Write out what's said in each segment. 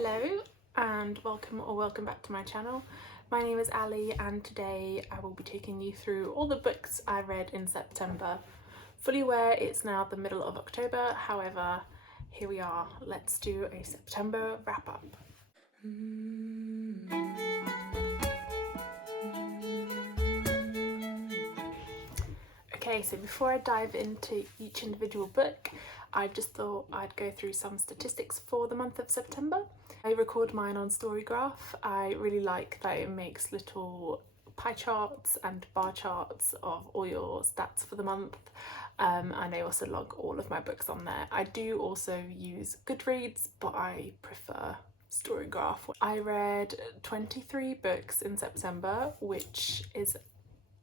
Hello and welcome back to my channel. My name is Ali and today I will be taking you through all the books I read in September. Fully aware it's now the middle of October, however, here we are. Let's do a September wrap up. Okay, so before I dive into each individual book, I just thought I'd go through some statistics for the month of September. I record mine on Storygraph. I really like that it makes little pie charts and bar charts of all your stats for the month, and I also log all of my books on there. I do also use Goodreads, but I prefer Storygraph. I read 23 books in September, which is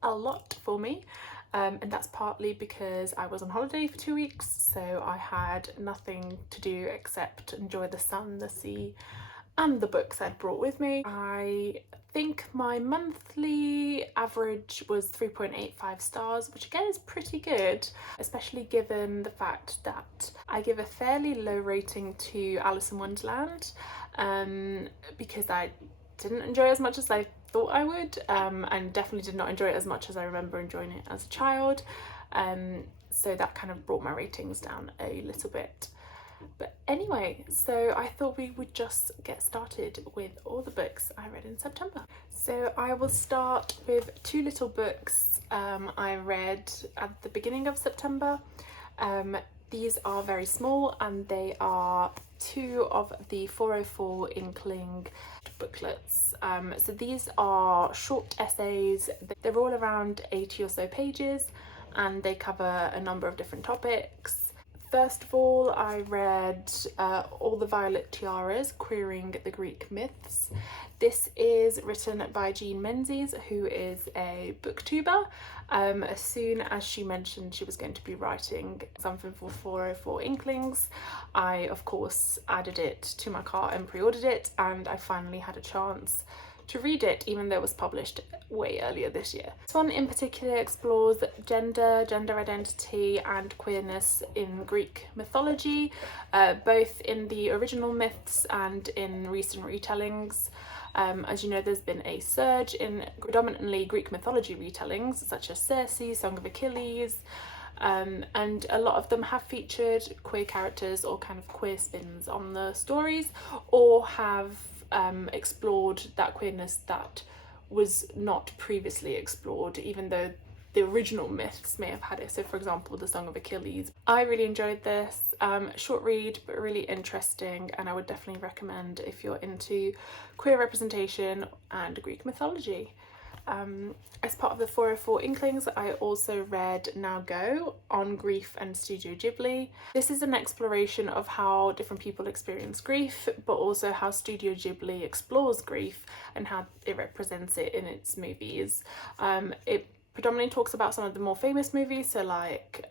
a lot for me. And that's partly because I was on holiday for 2 weeks, so I had nothing to do except enjoy the sun, the sea, and the books I'd brought with me. I think my monthly average was 3.85 stars, which again is pretty good, especially given the fact that I give a fairly low rating to Alice in Wonderland, because I didn't enjoy it as much as I thought I would, and definitely did not enjoy it as much as I remember enjoying it as a child, so that kind of brought my ratings down a little bit. But anyway, so I thought we would just get started with all the books I read in September. So I will start with two little books I read at the beginning of September. These are very small and they are two of the 404 Inkling booklets. So these are short essays. They're all around 80 or so pages and they cover a number of different topics. First of all, I read All the Violet Tiaras, Queering the Greek Myths. This is written by Jean Menzies, who is a booktuber. As soon as she mentioned she was going to be writing something for 404 Inklings, I of course added it to my cart and pre-ordered it, and I finally had a chance to read it, even though it was published way earlier this year. This one in particular explores gender identity and queerness in Greek mythology, both in the original myths and in recent retellings. As you know, there's been a surge in predominantly Greek mythology retellings, such as Circe, Song of Achilles, and a lot of them have featured queer characters or kind of queer spins on the stories, or have explored that queerness that was not previously explored, even though the original myths may have had it. So for example, the Song of Achilles. I really enjoyed this. Short read, but really interesting, and I would definitely recommend if you're into queer representation and Greek mythology. As part of the 404 Inklings, I also read Now Go on Grief and Studio Ghibli. This is an exploration of how different people experience grief, but also how Studio Ghibli explores grief and how it represents it in its movies. It predominantly talks about some of the more famous movies, so like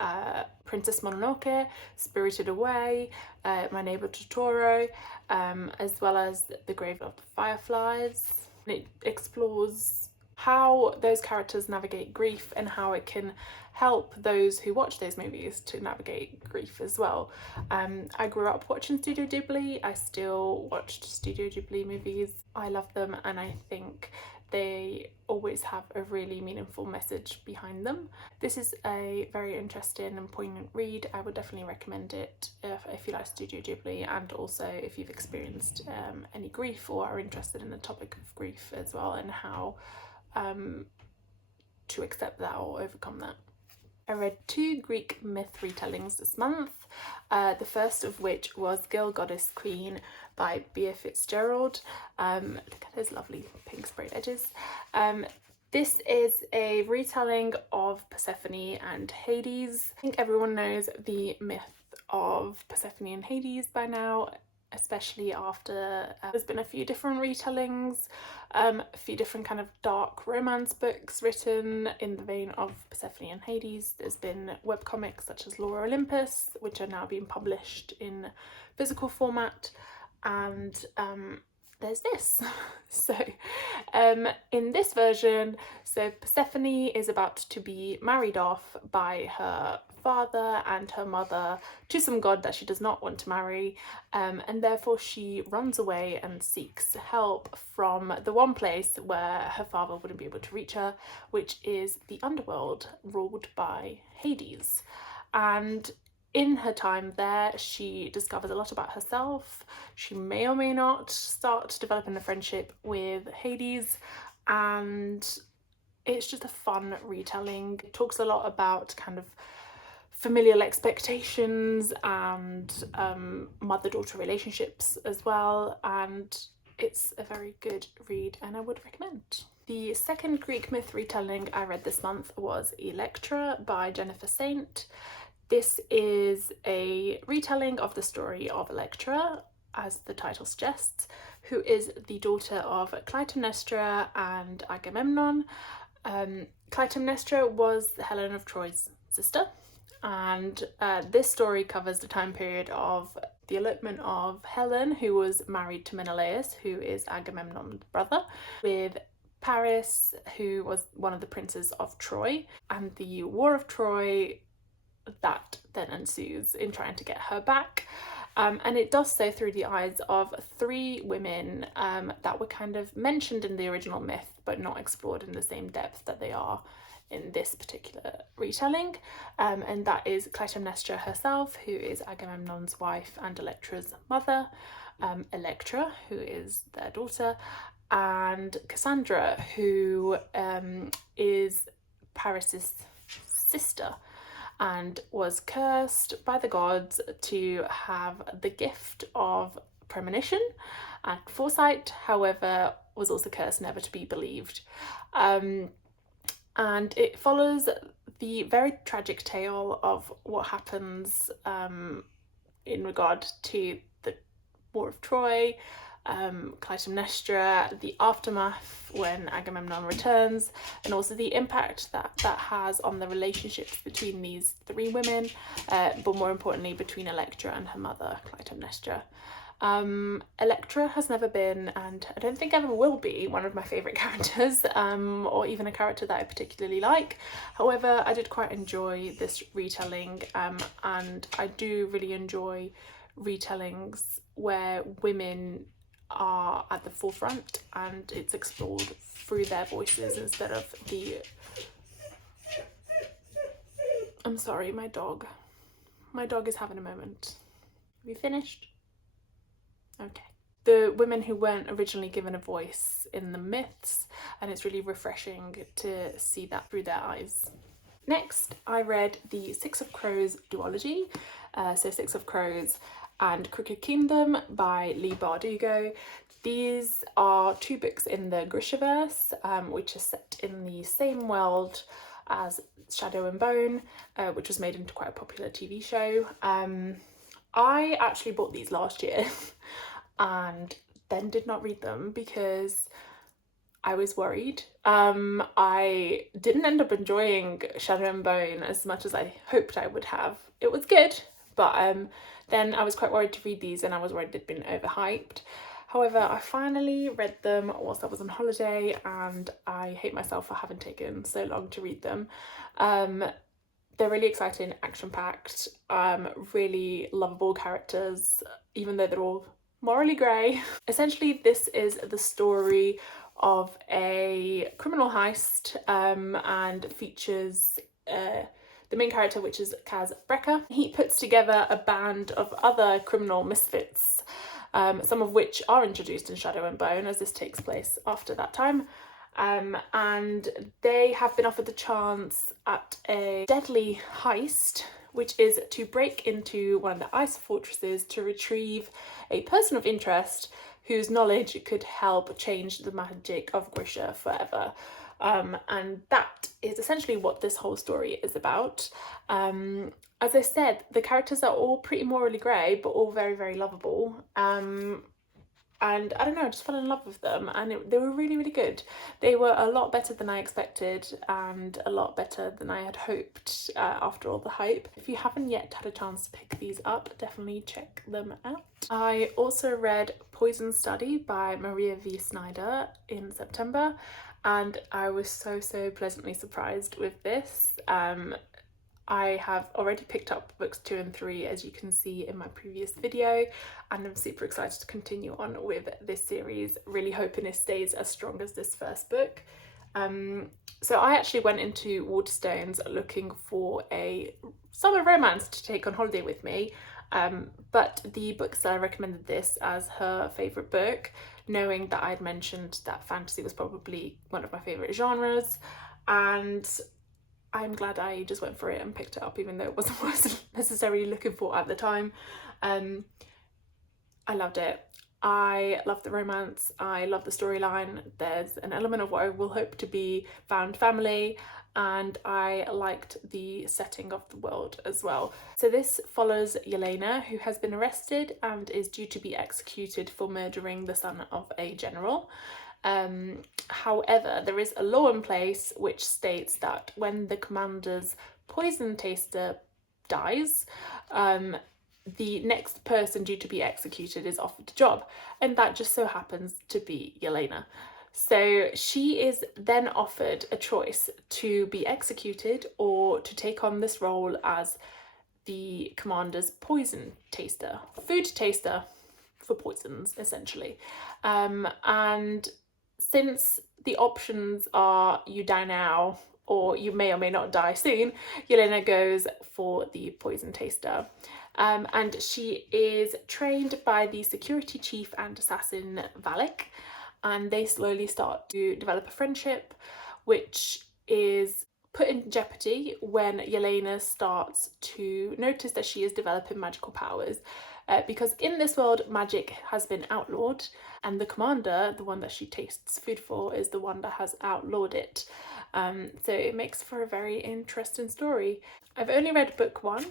Princess Mononoke, Spirited Away, My Neighbor Totoro, as well as The Grave of the Fireflies. It explores how those characters navigate grief and how it can help those who watch those movies to navigate grief as well. I grew up watching Studio Ghibli. I still watched Studio Ghibli movies. I love them, and I think they always have a really meaningful message behind them. This is a very interesting and poignant read. I would definitely recommend it if you like Studio Ghibli, and also if you've experienced any grief or are interested in the topic of grief as well, and how to accept that or overcome that. I read two Greek myth retellings this month, the first of which was Girl Goddess Queen by Bea Fitzgerald. Look at those lovely pink sprayed edges. This is a retelling of Persephone and Hades. I think everyone knows the myth of Persephone and Hades by now, especially after there's been a few different retellings, a few different kind of dark romance books written in the vein of Persephone and Hades. There's been webcomics such as Laura Olympus, which are now being published in physical format, and there's this. So in this version, so Persephone is about to be married off by her father and her mother to some god that she does not want to marry, and therefore she runs away and seeks help from the one place where her father wouldn't be able to reach her, which is the underworld ruled by Hades. And in her time there, she discovers a lot about herself. She may or may not start developing a friendship with Hades, and it's just a fun retelling. It talks a lot about kind of familial expectations and mother-daughter relationships as well, and it's a very good read and I would recommend. The second Greek myth retelling I read this month was Electra by Jennifer Saint. This is a retelling of the story of Electra, as the title suggests, who is the daughter of Clytemnestra and Agamemnon. Clytemnestra was Helen of Troy's sister, and this story covers the time period of the elopement of Helen, who was married to Menelaus, who is Agamemnon's brother, with Paris, who was one of the princes of Troy, and the War of Troy that then ensues in trying to get her back. And it does so through the eyes of three women that were kind of mentioned in the original myth but not explored in the same depth that they are in this particular retelling, and that is Clytemnestra herself, who is Agamemnon's wife and Electra's mother, Electra, who is their daughter, and Cassandra, who is Paris's sister and was cursed by the gods to have the gift of premonition and foresight, however was also cursed never to be believed. And it follows the very tragic tale of what happens in regard to the War of Troy, Clytemnestra, the aftermath when Agamemnon returns, and also the impact that has on the relationships between these three women, but more importantly between Electra and her mother, Clytemnestra. Electra has never been, and I don't think ever will be, one of my favourite characters, or even a character that I particularly like. However, I did quite enjoy this retelling, and I do really enjoy retellings where women are at the forefront and it's explored through their voices instead of the... I'm sorry, my dog is having a moment. Have you finished? Okay. The women who weren't originally given a voice in the myths, and it's really refreshing to see that through their eyes. Next, I read the Six of Crows duology, so Six of Crows and Crooked Kingdom by Leigh Bardugo. These are two books in the Grishaverse, which is set in the same world as Shadow and Bone, which was made into quite a popular TV show. I actually bought these last year and then did not read them because I was worried. I didn't end up enjoying Shadow and Bone as much as I hoped I would have. It was good, but then I was quite worried to read these and I was worried they'd been overhyped. However, I finally read them whilst I was on holiday and I hate myself for having taken so long to read them. They're really exciting, action-packed, really lovable characters, even though they're all morally grey. Essentially, this is the story of a criminal heist and features the main character, which is Kaz Brecker. He puts together a band of other criminal misfits, some of which are introduced in Shadow and Bone, as this takes place after that time. And they have been offered the chance at a deadly heist, which is to break into one of the ice fortresses to retrieve a person of interest whose knowledge could help change the magic of Grisha forever. And that is essentially what this whole story is about. As I said, the characters are all pretty morally grey, but all very, very lovable. And I don't know, I just fell in love with them, and they were really, really good. They were a lot better than I expected and a lot better than I had hoped after all the hype. If you haven't yet had a chance to pick these up, definitely check them out. I also read Poison Study by Maria V. Snyder in September, and I was so pleasantly surprised with this. I have already picked up books 2 and 3, as you can see in my previous video, and I'm super excited to continue on with this series, really hoping it stays as strong as this first book. So I actually went into Waterstones looking for a summer romance to take on holiday with me, but the bookseller recommended this as her favourite book, knowing that I'd mentioned that fantasy was probably one of my favourite genres, and I'm glad I just went for it and picked it up, even though it wasn't what I was necessarily looking for at the time. I loved it. I love the romance, I love the storyline. There's an element of what I will hope to be found family, and I liked the setting of the world as well. So this follows Yelena, who has been arrested and is due to be executed for murdering the son of a general. However, there is a law in place which states that when the commander's poison taster dies, the next person due to be executed is offered a job, and that just so happens to be Yelena. So she is then offered a choice to be executed or to take on this role as the commander's poison taster, food taster for poisons, essentially. And since the options are you die now or you may or may not die soon, Yelena goes for the poison taster. And she is trained by the security chief and assassin Valak, and they slowly start to develop a friendship, which is put in jeopardy when Yelena starts to notice that she is developing magical powers. Because in this world, magic has been outlawed, and the commander, the one that she tastes food for, is the one that has outlawed it. So it makes for a very interesting story. I've only read book 1,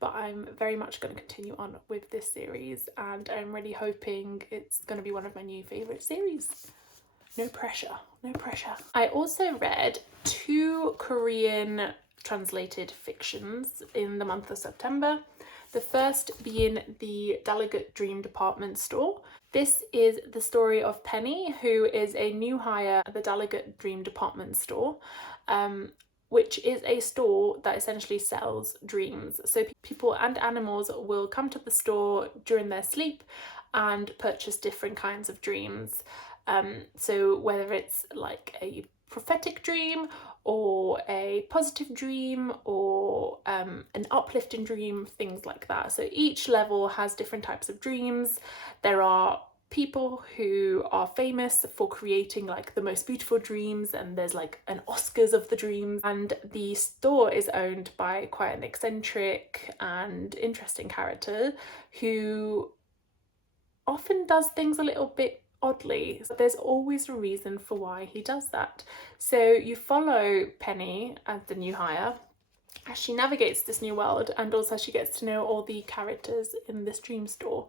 but I'm very much going to continue on with this series, and I'm really hoping it's going to be one of my new favourite series. No pressure, no pressure. I also read 2 Korean translated fictions in the month of September. The first being The Delegate Dream Department Store. This is the story of Penny, who is a new hire at the Delegate Dream Department Store, which is a store that essentially sells dreams. So people and animals will come to the store during their sleep and purchase different kinds of dreams. So whether it's like a prophetic dream or a positive dream or an uplifting dream, things like that. So each level has different types of dreams. There are people who are famous for creating like the most beautiful dreams, and there's like an Oscars of the dreams, and the store is owned by quite an eccentric and interesting character who often does things a little bit oddly. So there's always a reason for why he does that. So you follow Penny as the new hire as she navigates this new world, and also she gets to know all the characters in this dream store.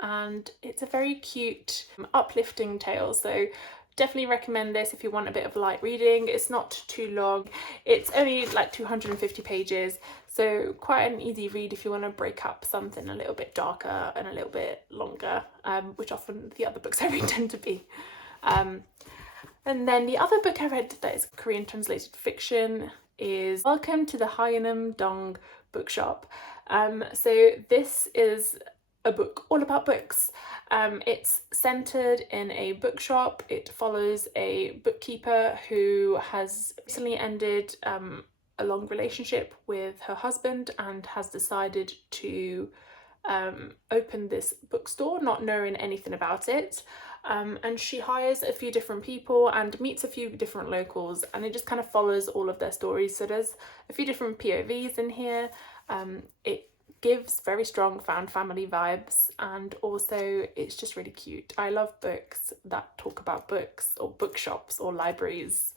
And it's a very cute, uplifting tale. So definitely recommend this if you want a bit of light reading. It's not too long. It's only like 250 pages. So quite an easy read if you want to break up something a little bit darker and a little bit longer, which often the other books I read tend to be. And then the other book I read that is Korean translated fiction is Welcome to the Hyeonum Dong Bookshop. So this is a book all about books. It's centered in a bookshop. It follows a bookkeeper who has recently ended a long relationship with her husband and has decided to open this bookstore, not knowing anything about it. And she hires a few different people and meets a few different locals, and it just kind of follows all of their stories. So there's a few different POVs in here. It gives very strong found family vibes, and also it's just really cute. I love books that talk about books or bookshops or libraries,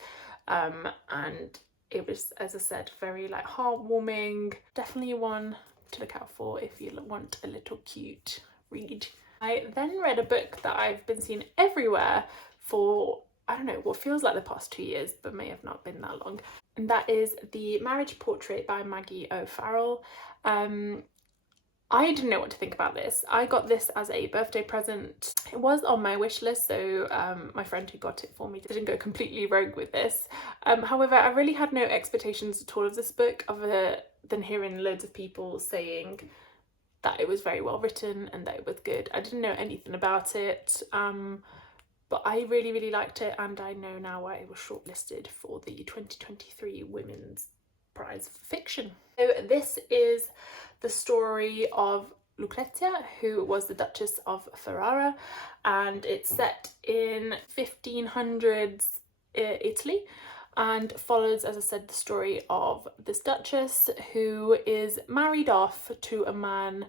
and it was, as I said, very like heartwarming. Definitely one to look out for if you want a little cute read. I then read a book that I've been seeing everywhere for, I don't know, what feels like the past 2 years, but may have not been that long. And that is The Marriage Portrait by Maggie O'Farrell. I didn't know what to think about this. I got this as a birthday present. It was on my wish list, so my friend who got it for me didn't go completely rogue with this. However, I really had no expectations at all of this book other than hearing loads of people saying that it was very well written and that it was good. I didn't know anything about it, but I really, really liked it, and I know now why it was shortlisted for the 2023 Women's Prize for Fiction. So this is the story of Lucrezia, who was the Duchess of Ferrara, and it's set in 1500s Italy, and follows, as I said, the story of this duchess who is married off to a man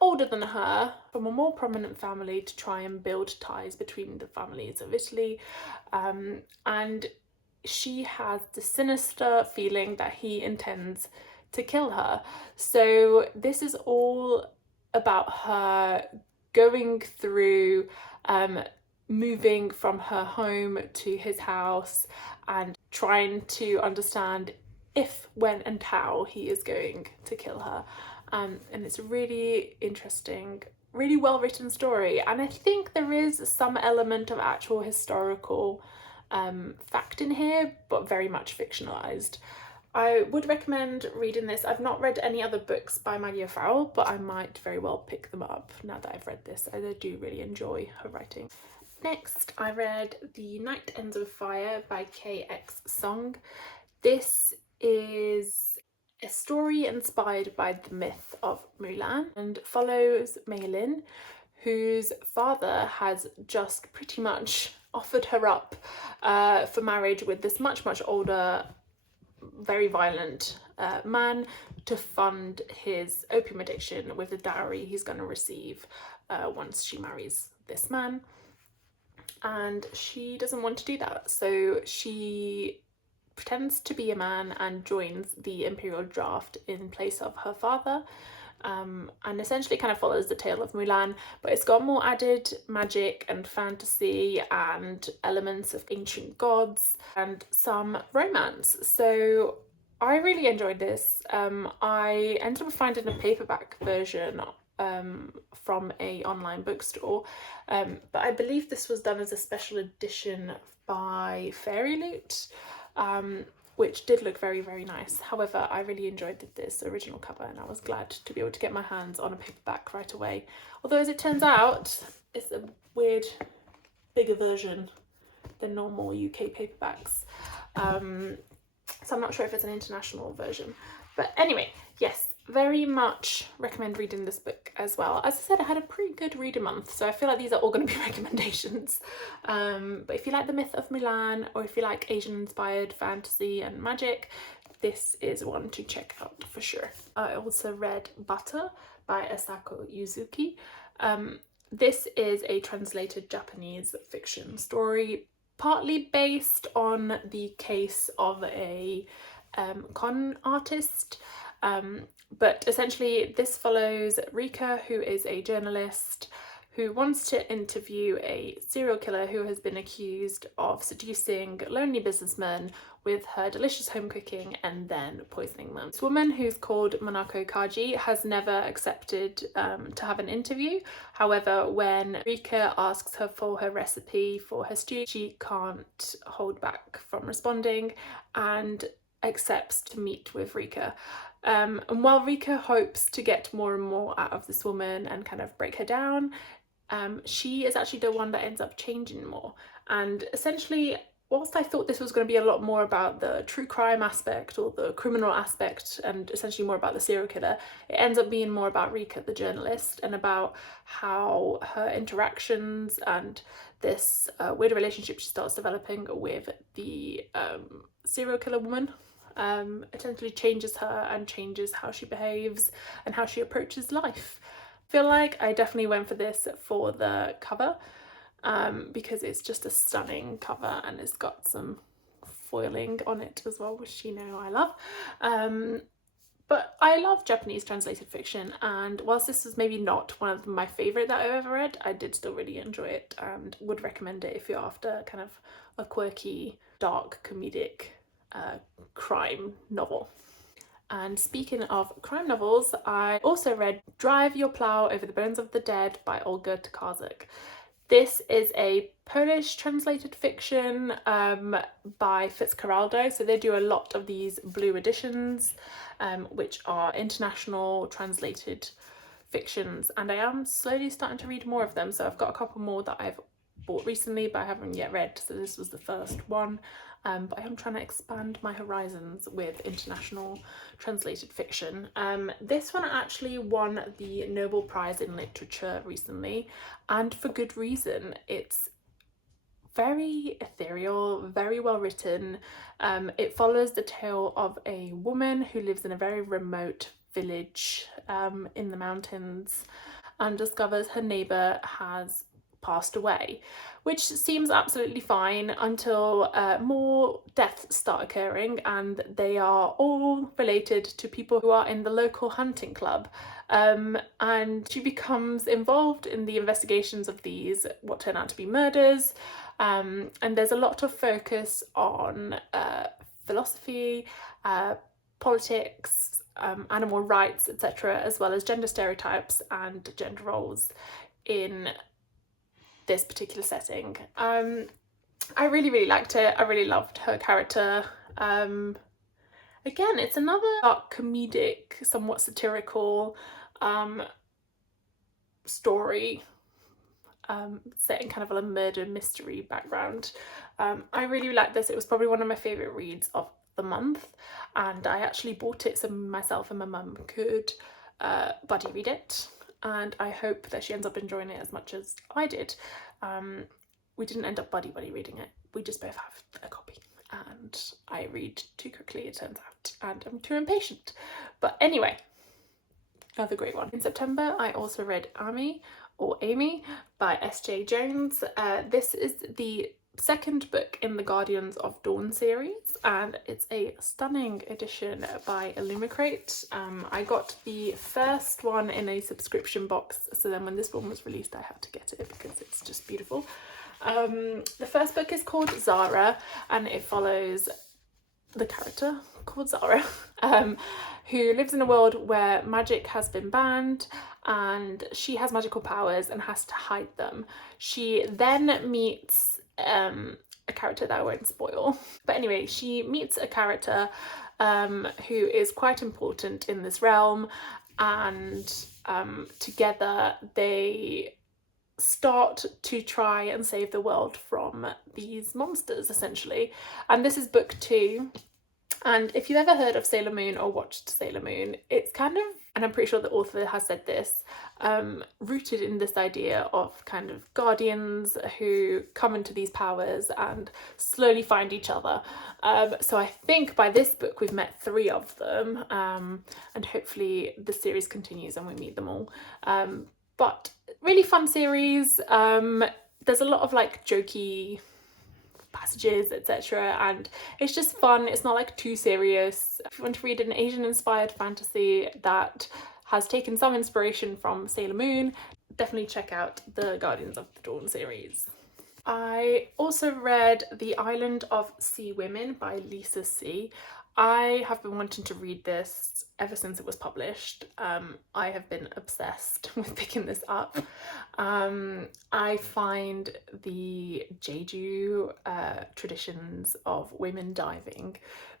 older than her from a more prominent family to try and build ties between the families of Italy, and she has the sinister feeling that he intends to kill her. So this is all about her going through moving from her home to his house and trying to understand if, when and how he is going to kill her. And it's a really interesting, really well written story, and I think there is some element of actual historical fact in here, but very much fictionalized. I would recommend reading this. I've not read any other books by Maria Farrell, but I might very well pick them up now that I've read this. I do really enjoy her writing. Next, I read The Night Ends with Fire by K.X. Song. This is a story inspired by the myth of Mulan and follows Mei Lin, whose father has just pretty much offered her up for marriage with this much older, very violent man to fund his opium addiction with the dowry he's going to receive once she marries this man. And she doesn't want to do that, so she pretends to be a man and joins the Imperial Draft in place of her father, and essentially kind of follows the tale of Mulan, but it's got more added magic and fantasy and elements of ancient gods and some romance. So I really enjoyed this. I ended up finding a paperback version from a online bookstore, but I believe this was done as a special edition by Fairy Loot, which did look very nice. However, I really enjoyed this original cover, and I was glad to be able to get my hands on a paperback right away. Although, as it turns out, it's a weird bigger version than normal UK paperbacks, so I'm not sure if it's an international version. But anyway, yes, very much recommend reading this book as well. As I said, I had a pretty good reader month, so I feel like these are all going to be recommendations. But if you like the myth of Mulan, or if you like Asian inspired fantasy and magic, this is one to check out for sure. I also read Butter by Asako Yuzuki. This is a translated Japanese fiction story, partly based on the case of a con artist. But essentially this follows Rika, who is a journalist who wants to interview a serial killer who has been accused of seducing lonely businessmen with her delicious home cooking and then poisoning them. This woman, who's called Monako Kaji, has never accepted to have an interview. However, when Rika asks her for her recipe for her stew, she can't hold back from responding and accepts to meet with Rika. And while Rika hopes to get more and more out of this woman and kind of break her down, she is actually the one that ends up changing more. And essentially, whilst I thought this was going to be a lot more about the true crime aspect or the criminal aspect and essentially more about the serial killer, it ends up being more about Rika, the journalist, and about how her interactions and this weird relationship she starts developing with the serial killer woman essentially changes her and changes how she behaves and how she approaches life. I feel like I definitely went for this for the cover, because it's just a stunning cover and it's got some foiling on it as well, which you know I love. But I love Japanese translated fiction, and whilst this was maybe not one of my favourite that I've ever read, I did still really enjoy it and would recommend it if you're after kind of a quirky, dark, comedic crime novel. And speaking of crime novels, I also read Drive Your Plough Over the Bones of the Dead by Olga Tokarczuk. This is a Polish translated fiction by Fitzcarraldo. So they do a lot of these blue editions, which are international translated fictions, and I am slowly starting to read more of them. So I've got a couple more that I've bought recently but I haven't yet read, so this was the first one. But I am trying to expand my horizons with international translated fiction. This one actually won the Nobel Prize in Literature recently, and for good reason. It's very ethereal, very well written. It follows the tale of a woman who lives in a very remote village in the mountains and discovers her neighbour has passed away, which seems absolutely fine until more deaths start occurring, and they are all related to people who are in the local hunting club. And she becomes involved in the investigations of these, what turn out to be murders. And there's a lot of focus on philosophy, politics, animal rights, etc., as well as gender stereotypes and gender roles in this particular setting. I really liked it. I really loved her character. Again, it's another dark, comedic, somewhat satirical story set in kind of a murder mystery background. I really liked this. It was probably one of my favourite reads of the month, and I actually bought it so myself and my mum could buddy read it, and I hope that she ends up enjoying it as much as I did. We didn't end up buddy reading it, we just both have a copy, and I read too quickly, it turns out, and I'm too impatient. But anyway, another great one. In September I also read Amy by S.J. Jones. This is the second book in the Guardians of Dawn series, and it's a stunning edition by Illumicrate. I got the first one in a subscription box, so then when this one was released I had to get it because it's just beautiful. The first book is called Zara, and it follows the character called Zara, who lives in a world where magic has been banned and she has magical powers and has to hide them. She then meets a character that I won't spoil, but anyway, she meets a character who is quite important in this realm, and together they start to try and save the world from these monsters, essentially. And this is book 2. And if you've ever heard of Sailor Moon or watched Sailor Moon, it's kind of, and I'm pretty sure the author has said this, rooted in this idea of kind of guardians who come into these powers and slowly find each other. So I think by this book we've met 3 of them, and hopefully the series continues and we meet them all. But really fun series. There's a lot of like jokey passages, etc., and it's just fun. It's not like too serious. If you want to read an Asian inspired fantasy that has taken some inspiration from Sailor Moon, definitely check out the Guardians of the Dawn series. I also read The Island of Sea Women by Lisa C. I have been wanting to read this ever since it was published. I have been obsessed with picking this up. I find the Jeju traditions of women diving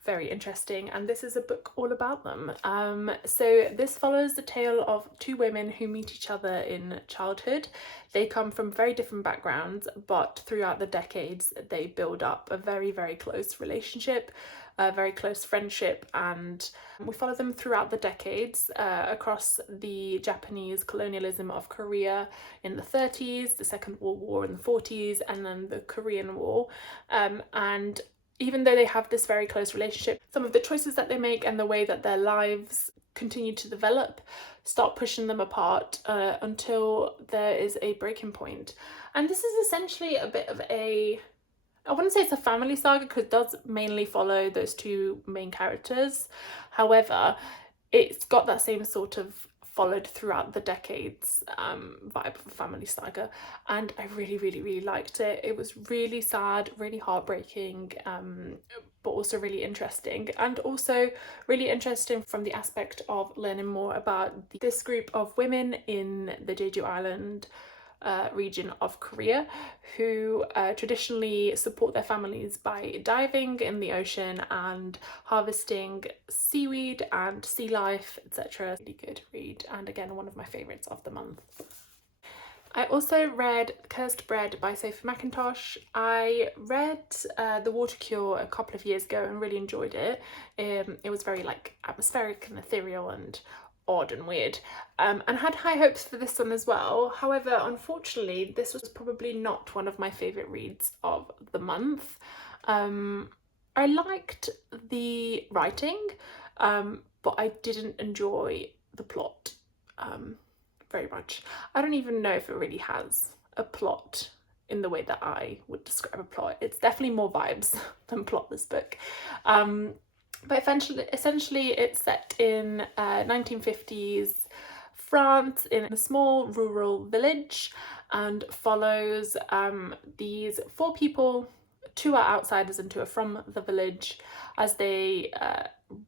very interesting, and this is a book all about them. So this follows the tale of 2 women who meet each other in childhood. They come from very different backgrounds, but throughout the decades they build up a very close relationship, a very close friendship, and we follow them throughout the decades across the Japanese colonialism of Korea in the 30s, the Second World War in the 40s, and then the Korean War. And even though they have this very close relationship, some of the choices that they make and the way that their lives continue to develop start pushing them apart until there is a breaking point. And this is essentially a bit of a, I wouldn't say it's a family saga because it does mainly follow those 2 main characters. However, it's got that same sort of followed throughout the decades vibe of a family saga, and I really liked it. It was really sad, really heartbreaking, but also really interesting, and also really interesting from the aspect of learning more about this group of women in the Jeju Island region of Korea, who traditionally support their families by diving in the ocean and harvesting seaweed and sea life, etc. Really good read, and again, one of my favourites of the month. I also read Cursed Bread by Sophie Mackintosh. I read The Water Cure a couple of years ago and really enjoyed it. It was very like atmospheric and ethereal and odd and weird, and had high hopes for this one as well. However, unfortunately, this was probably not one of my favourite reads of the month. I liked the writing, but I didn't enjoy the plot very much. I don't even know if it really has a plot in the way that I would describe a plot. It's definitely more vibes than plot, this book. But essentially it's set in 1950s France in a small rural village, and follows these 4 people. 2 are outsiders and 2 are from the village, as they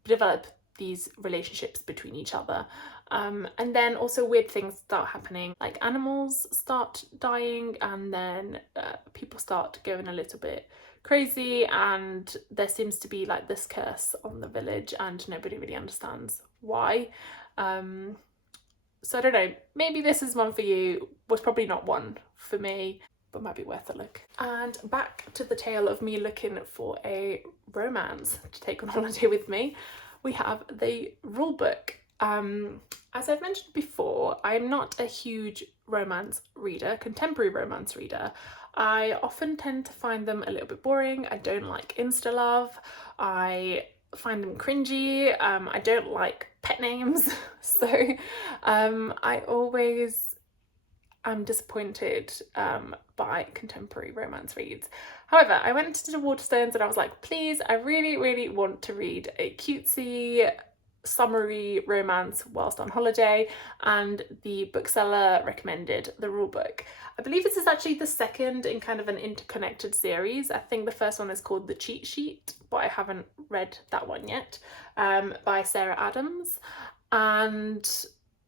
develop these relationships between each other. And then also weird things start happening, like animals start dying, and then people start going a little bit crazy, and there seems to be like this curse on the village and nobody really understands why. So I don't know, maybe this is one for you. Was probably not one for me, but might be worth a look. And back to the tale of me looking for a romance to take on holiday with me, we have the rule book. As I've mentioned before, I'm not a huge romance reader, contemporary romance reader. I often tend to find them a little bit boring. I don't like insta love. I find them cringy. I don't like pet names. So I always am disappointed by contemporary romance reads. However, I went to the Waterstones and I was like, please, I really, really want to read a cutesy, summery romance whilst on holiday, and the bookseller recommended the rule book. I believe this is actually the second in kind of an interconnected series. I think the first one is called The Cheat Sheet, but I haven't read that one yet, by Sarah Adams. And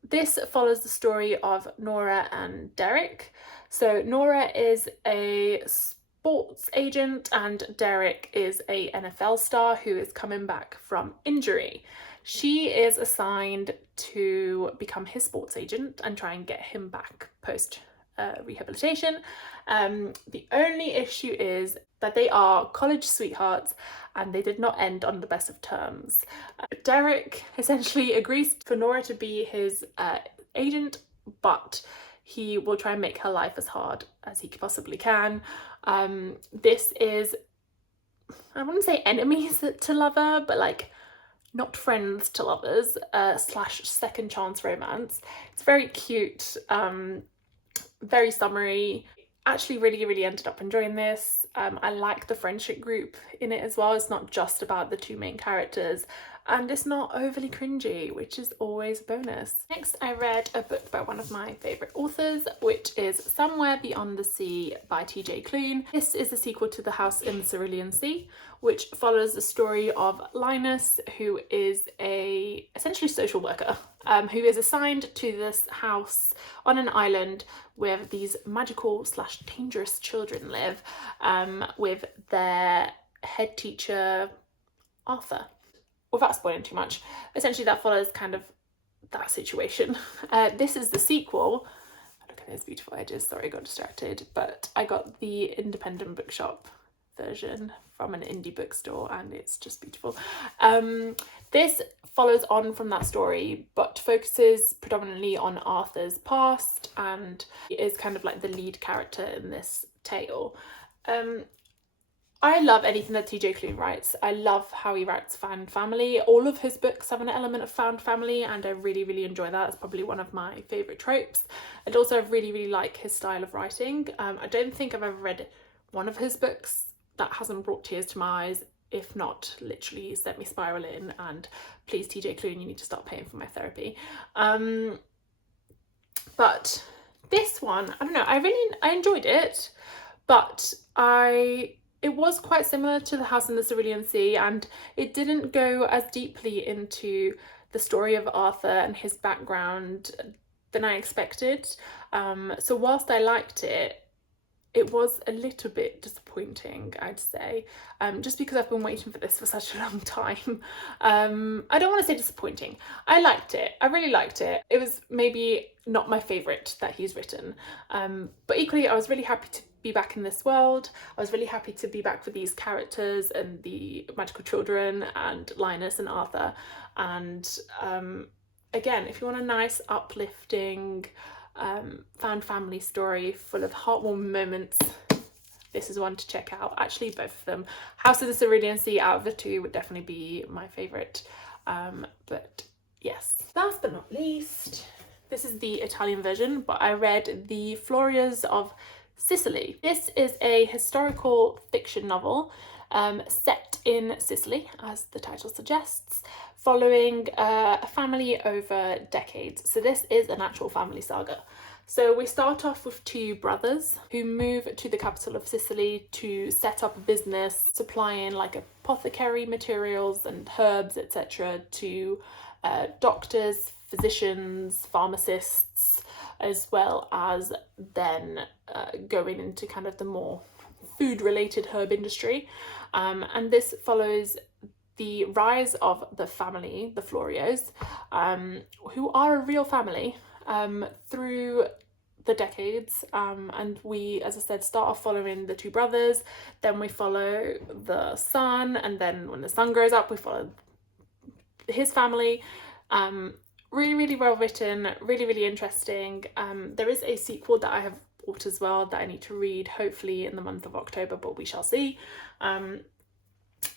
this follows the story of Nora and Derek. So Nora is a sports agent and Derek is a NFL star who is coming back from injury. She is assigned to become his sports agent and try and get him back post rehabilitation. The only issue is that they are college sweethearts and they did not end on the best of terms. Derek essentially agrees for Nora to be his agent, but he will try and make her life as hard as he possibly can. This is, I wouldn't say enemies to lover, but like not friends to lovers slash second chance romance. It's very cute, very summery. Actually really ended up enjoying this. I like the friendship group in it as well. It's not just about the 2 main characters, and it's not overly cringy, which is always a bonus. Next, I read a book by one of my favourite authors, which is Somewhere Beyond the Sea by TJ Klune. This is a sequel to The House in the Cerulean Sea, which follows the story of Linus, who is a essentially social worker, who is assigned to this house on an island where these magical slash dangerous children live, with their head teacher Arthur. Without spoiling too much, essentially that follows kind of that situation. This is the sequel. Look at those beautiful edges. Sorry, I got distracted, but I got the independent bookshop version from an indie bookstore and it's just beautiful. This follows on from that story but focuses predominantly on Arthur's past, and he is kind of like the lead character in this tale. I love anything that TJ Klune writes. I love how he writes found family. All of his books have an element of found family and I really enjoy that. It's probably one of my favourite tropes. And also I really like his style of writing. I don't think I've ever read one of his books that hasn't brought tears to my eyes. If not, literally sent me spiralling, and please TJ Klune, you need to start paying for my therapy. But this one, I don't know, I enjoyed it, but it was quite similar to The House in the Cerulean Sea, and it didn't go as deeply into the story of Arthur and his background than I expected. So whilst I liked it, it was a little bit disappointing, I'd say, just because I've been waiting for this for such a long time. I don't want to say disappointing. I liked it. I really liked it. It was maybe not my favourite that he's written, but equally I was really happy to be back in this world. I was really happy to be back with these characters and the magical children and Linus and Arthur. And again, if you want a nice, uplifting, found family story full of heartwarming moments, this is one to check out. Actually, both of them. House of the Cerulean Sea out of the two would definitely be my favourite. But yes, last but not least, this is the Italian version, but I read The Florias of Sicily. This is a historical fiction novel set in Sicily, as the title suggests, following a family over decades. So this is an actual family saga. So we start off with two brothers who move to the capital of Sicily to set up a business supplying like apothecary materials and herbs, etc. to doctors, physicians, pharmacists, as well as then going into kind of the more food-related herb industry. And this follows the rise of the family, the Florios, who are a real family, through the decades. And we, as I said, start off following the two brothers, then we follow the son, and then when the son grows up, we follow his family. Really, really well written, really, really interesting. There is a sequel that I have bought as well that I need to read, hopefully in the month of October, but we shall see.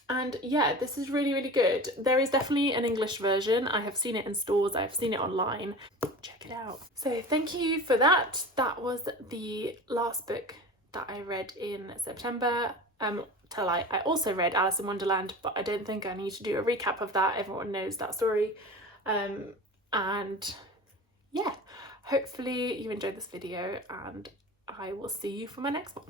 And yeah, this is really, really good. There is definitely an English version. I have seen it in stores, I have seen it online. Check it out. So thank you for that. That was the last book that I read in September. I also read Alice in Wonderland, but I don't think I need to do a recap of that. Everyone knows that story. And yeah, hopefully you enjoyed this video, and I will see you for my next one.